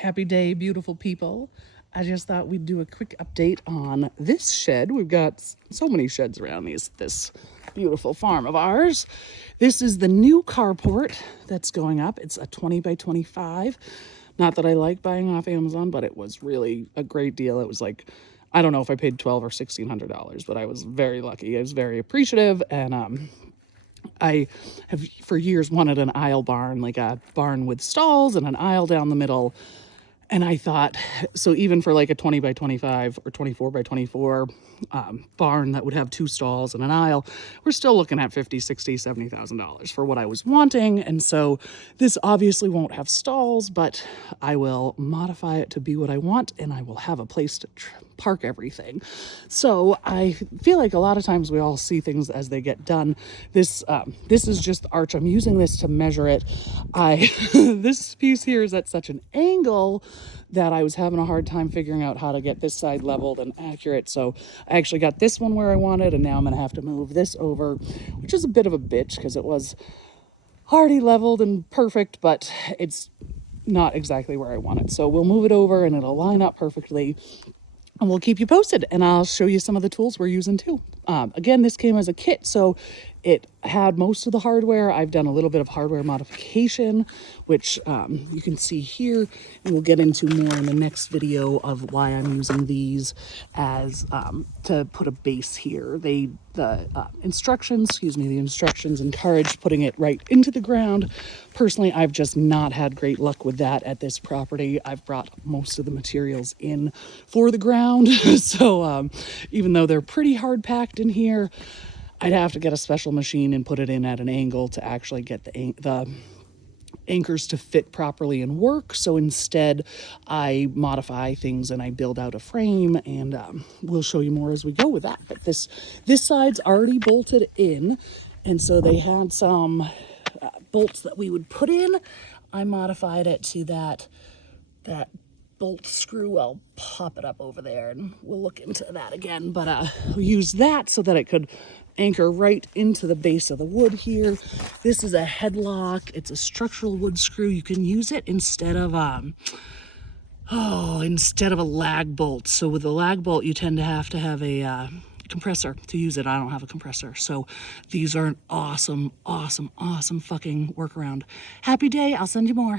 Happy day, beautiful people. I just thought we'd do a quick update on this shed. We've got so many sheds around this beautiful farm of ours. This is the new carport that's going up. It's a 20 by 25. Not that I like buying off Amazon, but it was really a great deal. It was like, I don't know if I paid $1,200 or $1,600, but I was very lucky. I was very appreciative, and I have for years wanted an aisle barn, like a barn with stalls and an aisle down the middle. And I thought, so even for like a 20 by 25 or 24 by 24 barn that would have 2 stalls and an aisle, we're still looking at $50,000, $60,000, $70,000 for what I was wanting. And so this obviously won't have stalls, but I will modify it to be what I want, and I will have a place to park everything. So I feel like a lot of times we all see things as they get done. This is just the arch. I'm using this to measure it. This piece here is at such an angle that I was having a hard time figuring out how to get this side leveled and accurate. So I actually got this one where I wanted, and now I'm going to have to move this over, which is a bit of a bitch because it was already leveled and perfect, but it's not exactly where I want it. So we'll move it over and it'll line up perfectly. And we'll keep you posted, and I'll show you some of the tools we're using too. Again, this came as a kit, so it had most of the hardware. I've done a little bit of hardware modification, which you can see here, and we'll get into more in the next video of why I'm using these as to put a base here. The instructions encourage putting it right into the ground. Personally, I've just not had great luck with that at this property. I've brought most of the materials in for the ground, so even though they're pretty hard packed in here, I'd have to get a special machine and put it in at an angle to actually get the anchors to fit properly and work. So instead I modify things and I build out a frame, and we'll show you more as we go with that. But this side's already bolted in, and so they had some bolts that we would put in. I modified it to that bolt screw. I'll pop it up over there and we'll look into that again, but we'll use that so that it could anchor right into the base of the wood here. This is a headlock. It's a structural wood screw. You can use it instead of a lag bolt. So with a lag bolt, you tend to have a compressor to use it. I don't have a compressor. So these are an awesome fucking workaround. Happy day. I'll send you more.